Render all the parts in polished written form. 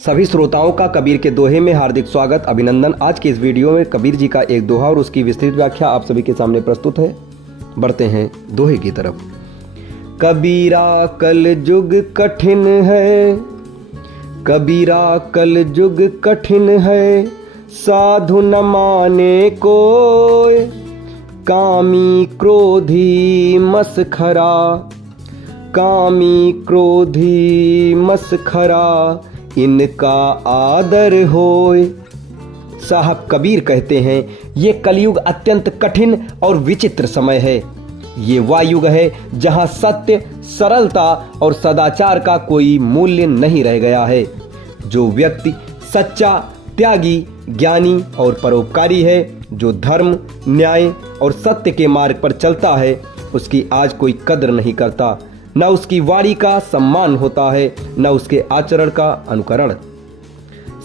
सभी श्रोताओं का कबीर के दोहे में हार्दिक स्वागत अभिनंदन। आज के इस वीडियो में कबीर जी का एक दोहा और उसकी विस्तृत व्याख्या आप सभी के सामने प्रस्तुत है। बढ़ते हैं दोहे की तरफ। कबीरा कल जुग कठिन है, कबीरा कल जुग कठिन है, साधु न माने कोय, कामी क्रोधी मसखरा, कामी क्रोधी मसखरा, इनका आदर होय। साहब कबीर कहते हैं, ये कलयुग अत्यंत कठिन और विचित्र समय है। ये वह युग है जहां सत्य, सरलता और सदाचार का कोई मूल्य नहीं रह गया है। जो व्यक्ति सच्चा, त्यागी, ज्ञानी और परोपकारी है, जो धर्म, न्याय और सत्य के मार्ग पर चलता है, उसकी आज कोई कद्र नहीं करता। न उसकी वाणी का सम्मान होता है, न उसके आचरण का अनुकरण।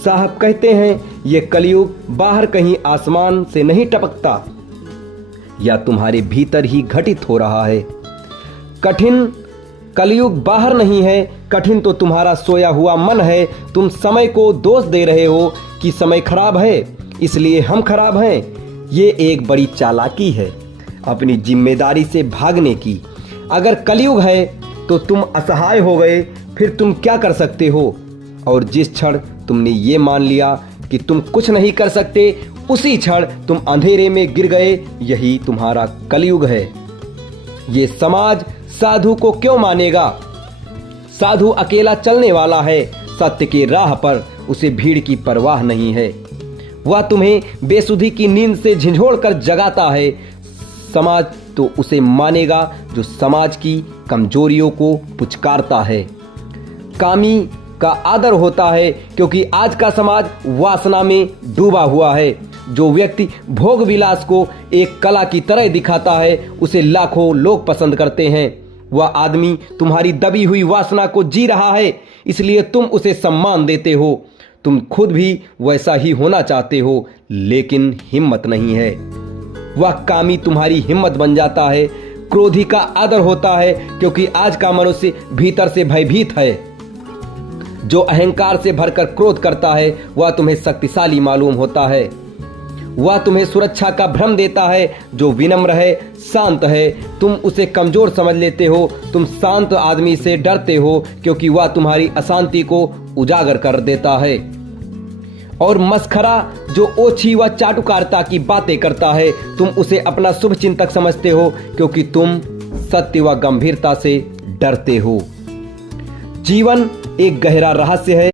साहब कहते हैं, ये कलयुग बाहर कहीं आसमान से नहीं टपकता, या तुम्हारे भीतर ही घटित हो रहा है। कठिन कलयुग बाहर नहीं है, कठिन तो तुम्हारा सोया हुआ मन है। तुम समय को दोष दे रहे हो कि समय खराब है, इसलिए हम खराब हैं। ये एक बड़ी चालाकी है अपनी जिम्मेदारी से भागने की। अगर कलयुग है तो तुम असहाय हो गए, फिर तुम क्या कर सकते हो? और जिस क्षण तुमने ये मान लिया कि तुम कुछ नहीं कर सकते, उसी क्षण तुम अंधेरे में गिर गए। यही तुम्हारा कलयुग है। ये समाज साधु को क्यों मानेगा? साधु अकेला चलने वाला है, सत्य की राह पर उसे भीड़ की परवाह नहीं है। वह तुम्हें बेसुधी की नींद से झिझोड़ कर जगाता है। समाज तो उसे मानेगा जो समाज की कमजोरियों को पुचकारता है। कामी का आदर होता है, क्योंकि आज का समाज वासना में डूबा हुआ है। जो व्यक्ति भोग विलास को एक कला की तरह दिखाता है, उसे लाखों लोग पसंद करते हैं। वह आदमी तुम्हारी दबी हुई वासना को जी रहा है, इसलिए तुम उसे सम्मान देते हो। तुम खुद भी वैसा ही होना चाहते हो, लेकिन हिम्मत नहीं है। वह कामी तुम्हारी हिम्मत बन जाता है। क्रोधी का आदर होता है, क्योंकि आज का मनुष्य भीतर से भयभीत है। जो अहंकार से भरकर क्रोध करता है, वह तुम्हें शक्तिशाली मालूम होता है। वह तुम्हें सुरक्षा का भ्रम देता है। जो विनम्र है, शांत है, तुम उसे कमजोर समझ लेते हो। तुम शांत आदमी से डरते हो, क्योंकि वह तुम्हारी अशांति को उजागर कर देता है। और मस्खरा जो ओछी व चाटुकारिता की बातें करता है, तुम उसे अपना शुभ चिंतक समझते हो, क्योंकि तुम सत्य व गंभीरता से डरते हो। जीवन एक गहरा रहस्य है।